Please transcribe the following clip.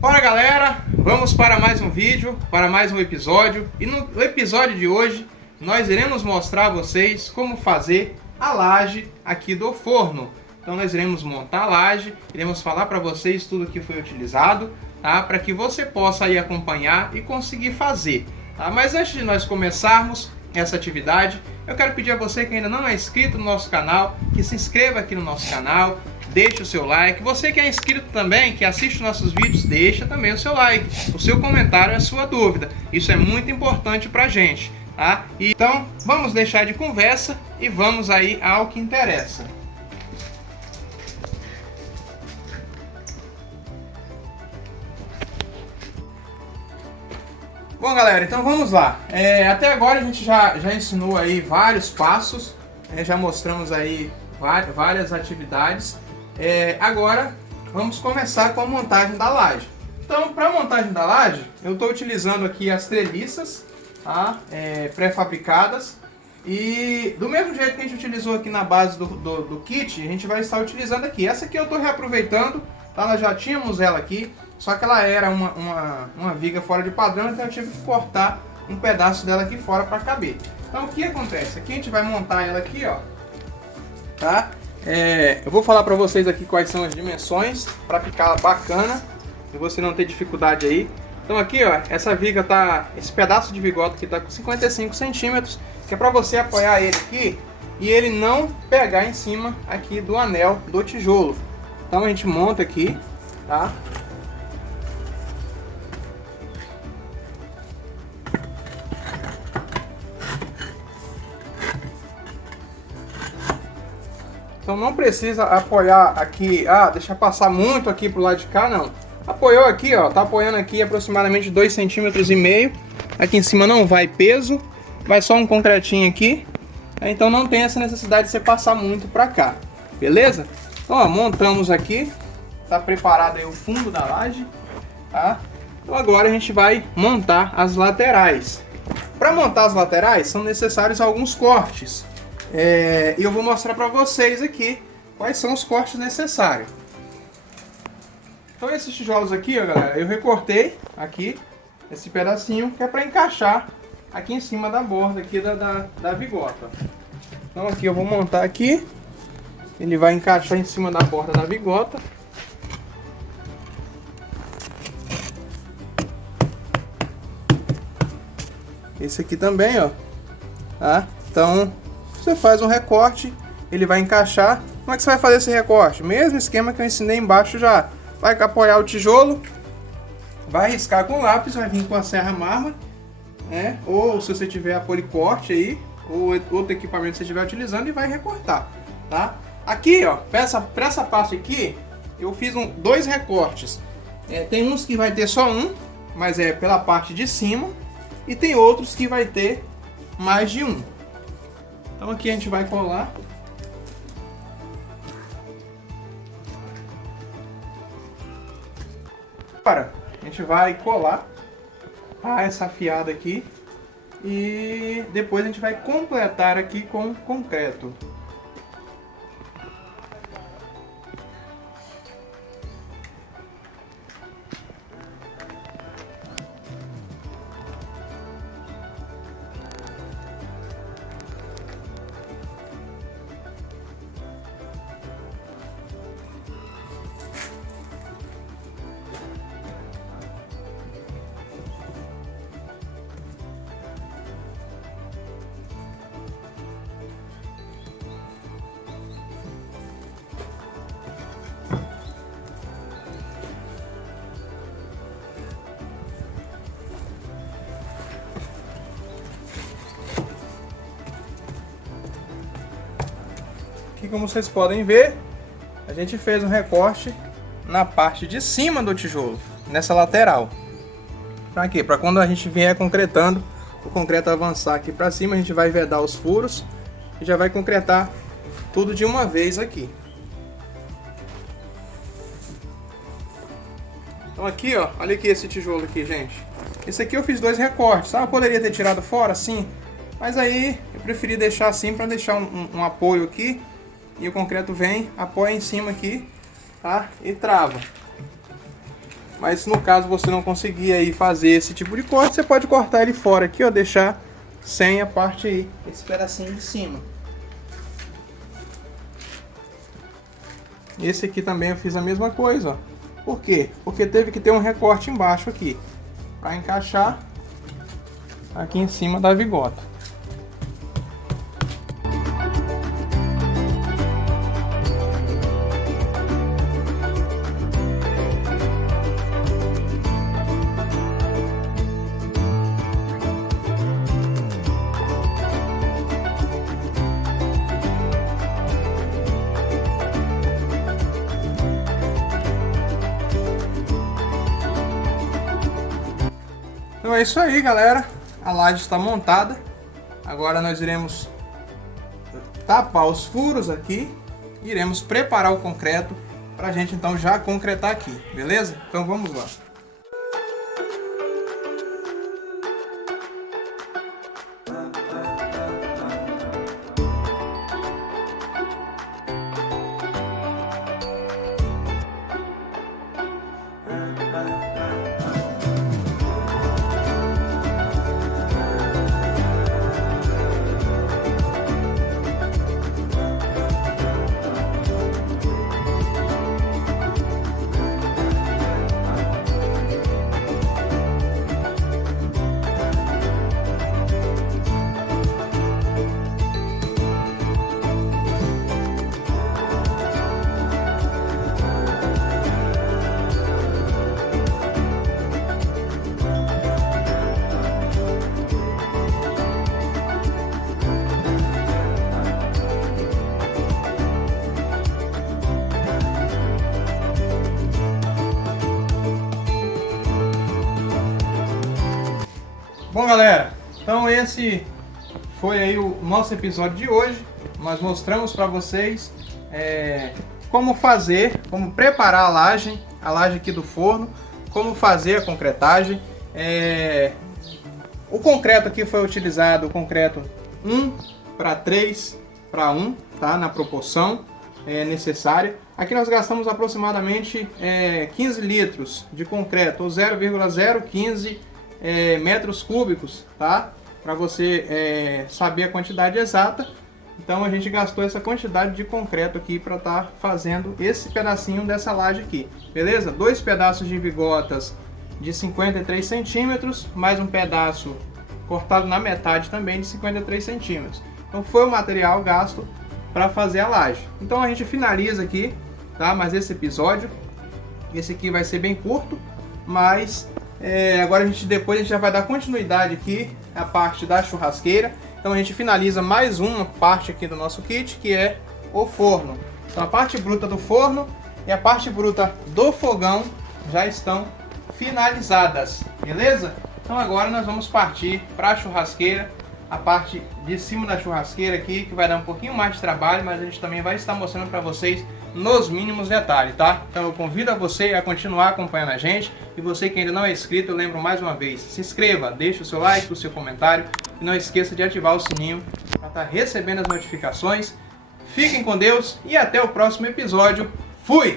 Bora, galera, vamos para mais um vídeo, para mais um episódio. E no episódio de hoje nós iremos mostrar a vocês como fazer a laje aqui do forno. Então nós iremos montar a laje, iremos falar para vocês tudo que foi utilizado, tá? Para que você possa aí acompanhar e conseguir fazer, tá? Mas antes de nós começarmos essa atividade, eu quero pedir a você que ainda não é inscrito no nosso canal, que se inscreva aqui no nosso canal, deixe o seu like. Você que é inscrito também, que assiste nossos vídeos, deixa também o seu like. O seu comentário é a sua dúvida. Isso é muito importante pra gente, tá? Então, vamos deixar de conversa e vamos aí ao que interessa. Bom, galera, então vamos lá. Até agora a gente já ensinou aí vários passos, já mostramos aí várias atividades. Agora vamos começar com a montagem da laje. Então, para a montagem da laje, eu estou utilizando aqui as treliças, tá? Pré-fabricadas. E do mesmo jeito que a gente utilizou aqui na base do kit, a gente vai estar utilizando aqui. Essa aqui eu estou reaproveitando, tá? Nós já tínhamos ela aqui, só que ela era uma viga fora de padrão, então eu tive que cortar um pedaço dela aqui fora para caber. Então o que acontece? Aqui a gente vai montar ela aqui, ó, tá? Eu vou falar para vocês aqui quais são as dimensões para ficar bacana e você não ter dificuldade aí. Então aqui, ó, essa viga tá, esse pedaço de bigota aqui tá com 55 centímetros, que é para você apoiar ele aqui e ele não pegar em cima aqui do anel do tijolo. Então a gente monta aqui, tá? Então não precisa apoiar aqui, deixar passar muito aqui pro lado de cá, não. Apoiou aqui, ó, tá apoiando aqui aproximadamente 2,5 centímetros. Aqui em cima não vai peso, vai só um concretinho aqui. Então não tem essa necessidade de você passar muito pra cá, beleza? Então, ó, montamos aqui, tá preparado aí o fundo da laje, tá? Então agora a gente vai montar as laterais. Para montar as laterais são necessários alguns cortes. E eu vou mostrar para vocês aqui quais são os cortes necessários. Então esses tijolos aqui, ó, galera, eu recortei aqui esse pedacinho que é para encaixar aqui em cima da borda aqui da bigota. Então aqui eu vou montar aqui, ele vai encaixar em cima da borda da bigota. Esse aqui também, ó, tá? Então você faz um recorte, ele vai encaixar. Como é que você vai fazer esse recorte? Mesmo esquema que eu ensinei embaixo já. Vai apoiar o tijolo, vai riscar com lápis, vai vir com a serra mármore, né? Ou se você tiver a policorte aí, ou outro equipamento que você estiver utilizando, e vai recortar, tá? Aqui, ó, para essa parte aqui, eu fiz dois recortes. Tem uns que vai ter só um, mas é pela parte de cima, e tem outros que vai ter mais de um. Então aqui a gente vai colar. Agora a gente vai colar essa afiada aqui e depois a gente vai completar aqui com concreto. Aqui, como vocês podem ver, a gente fez um recorte na parte de cima do tijolo, nessa lateral. Para quê? Para quando a gente vier concretando, o concreto avançar aqui para cima, a gente vai vedar os furos e já vai concretar tudo de uma vez aqui. Então aqui, ó, olha aqui esse tijolo aqui, gente. Esse aqui eu fiz dois recortes, tá? Eu poderia ter tirado fora assim, mas aí eu preferi deixar assim para deixar um apoio aqui. E o concreto vem, apoia em cima aqui, tá? E trava. Mas no caso você não conseguir aí fazer esse tipo de corte, você pode cortar ele fora aqui, ó, deixar sem a parte aí, esse pedacinho de cima. Esse aqui também eu fiz a mesma coisa, ó. Por quê? Porque teve que ter um recorte embaixo aqui, para encaixar aqui em cima da vigota. Então é isso aí, galera, a laje está montada. Agora nós iremos tapar os furos aqui, iremos preparar o concreto para a gente então já concretar aqui, beleza? Então vamos lá. Bom, galera, então esse foi aí o nosso episódio de hoje. Nós mostramos para vocês como fazer, como preparar a laje aqui do forno, como fazer a concretagem. O concreto aqui foi utilizado o concreto 1:3:1, tá? Na proporção necessária. Aqui nós gastamos aproximadamente 15 litros de concreto, ou 0,015 metros cúbicos, tá? Para você saber a quantidade exata. Então a gente gastou essa quantidade de concreto aqui para estar fazendo esse pedacinho dessa laje aqui, beleza? 2 pedaços de vigotas de 53 centímetros, mais um pedaço cortado na metade também de 53 centímetros. Então foi o material gasto para fazer a laje. Então a gente finaliza aqui, tá? Mas esse episódio, esse aqui vai ser bem curto, mas agora depois a gente já vai dar continuidade aqui à parte da churrasqueira. Então a gente finaliza mais uma parte aqui do nosso kit, que é o forno. Então a parte bruta do forno e a parte bruta do fogão já estão finalizadas, beleza? Então agora nós vamos partir para a churrasqueira, a parte de cima da churrasqueira aqui, que vai dar um pouquinho mais de trabalho, mas a gente também vai estar mostrando para vocês nos mínimos detalhes, tá? Então eu convido a você a continuar acompanhando a gente, e você que ainda não é inscrito, eu lembro mais uma vez, se inscreva, deixe o seu like, o seu comentário, e não esqueça de ativar o sininho para estar recebendo as notificações. Fiquem com Deus e até o próximo episódio. Fui!